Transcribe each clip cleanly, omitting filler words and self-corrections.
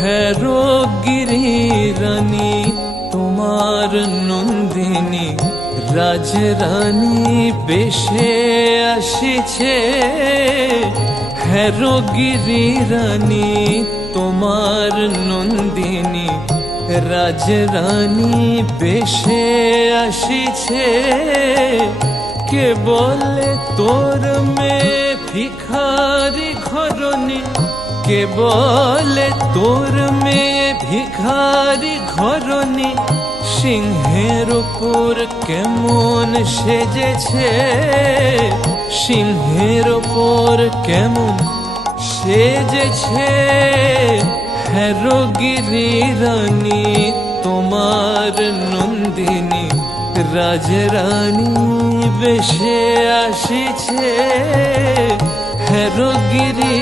হেরো গিরিরানী তোমার নন্দিনী রাজরানী বেশে আসিছে। হেরো গিরিরানী তোমার নন্দিনী রাজরানী বেশে আসিছে। কে বলে তোর মেয়ে ভিখারি ঘরণী, কে বলে তোর মেয়ে ভিখারি ঘরণী, সিংহের উপর কেমন সেজেছে, সিংহের উপর কেমন সেজেছে। হেরো গিরিরানী তোমার নন্দিনী রাজরানী বেশে আসিছে। হেরো গিরিরানী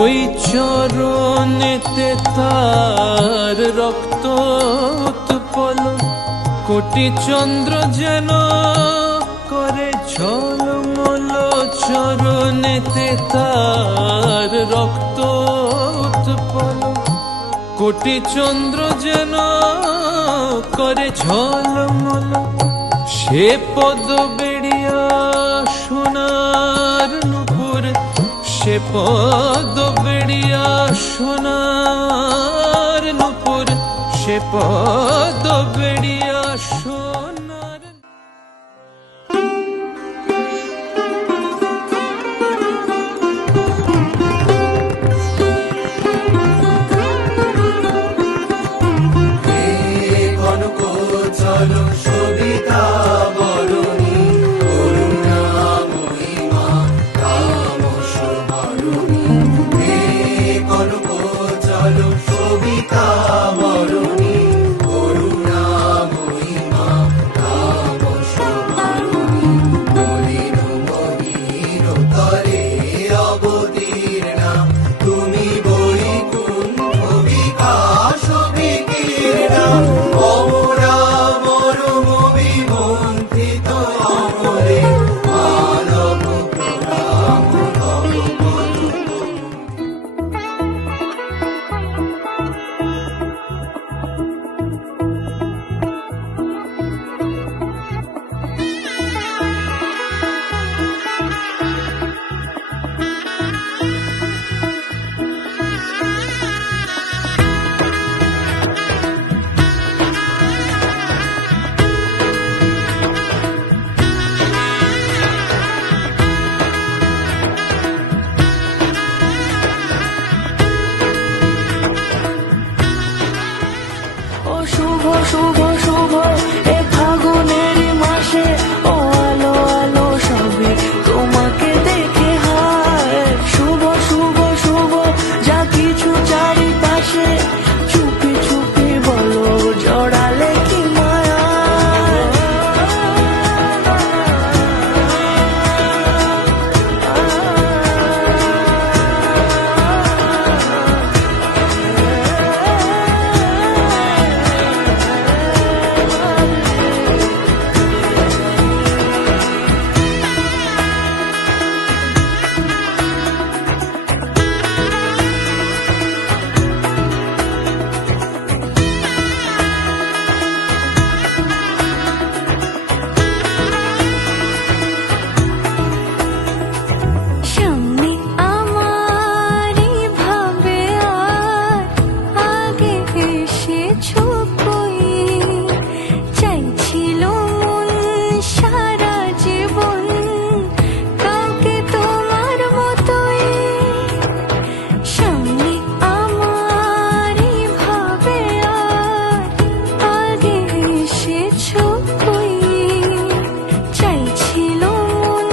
ওই চরণেতে তার রক্ত উৎপল, কোটি চন্দ্র যেন করে ঝলমল। চরণেতে তার রক্ত উৎপল, কোটি চন্দ্র যেন করে ঝলমল। সে পদ বেড়িয়া সোনার নূপুর, সে পদ বেড়িয়া সোনার নূপুর, সে পদ বেড়িয়া সোনার। কনক চলো সবিতা বরণী, করুণাময়ী মা তামস হরণী। কনক চলো সবিতা বরণী, করুণাময়ী মা তামস হরণী। মলিন মলিন তরে অবতীর্ণা, তুমি বৈকুণ্ঠ বিকাশ বিকীর্ণা। অমরা মরম বিমন্থিত অমরে, মানব প্রণাম তব পদ। ও শুভ শুভ শুভ এ ফাগুনের মাসে, ও আলো আলো সবে তোমাকে দেখে হায়। শুভ শুভ শুভ যা কিছু চারিপাশে, চুপি চুপি বলো জড়ালে কি মায়া। সামনে আমারই ভাবে আর আগে এসেছো কই, চাইছিল মন সারা জীবন কাউকে তোমার মতোই। সামনে আমারই ভাবে আর আগে এসেছো কই, চাইছিল মন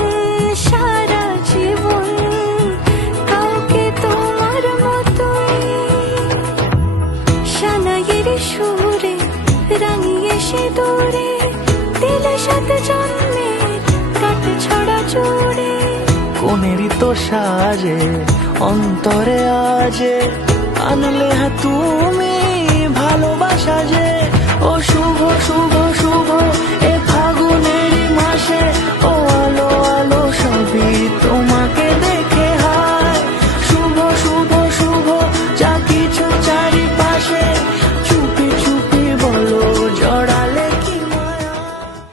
সারা জীবন কাউকে তোমার মতোই। সানাইয়ের সুরে রাঙিয়ে সে দূরে, দিলে সাথে জন্মের কাট ছড়া জুড়ে। কোনেরই তো সাজে অন্তরে আজে, আনলে তুমি ভালোবাসা যে। ও শুভ শুভ শুভ এ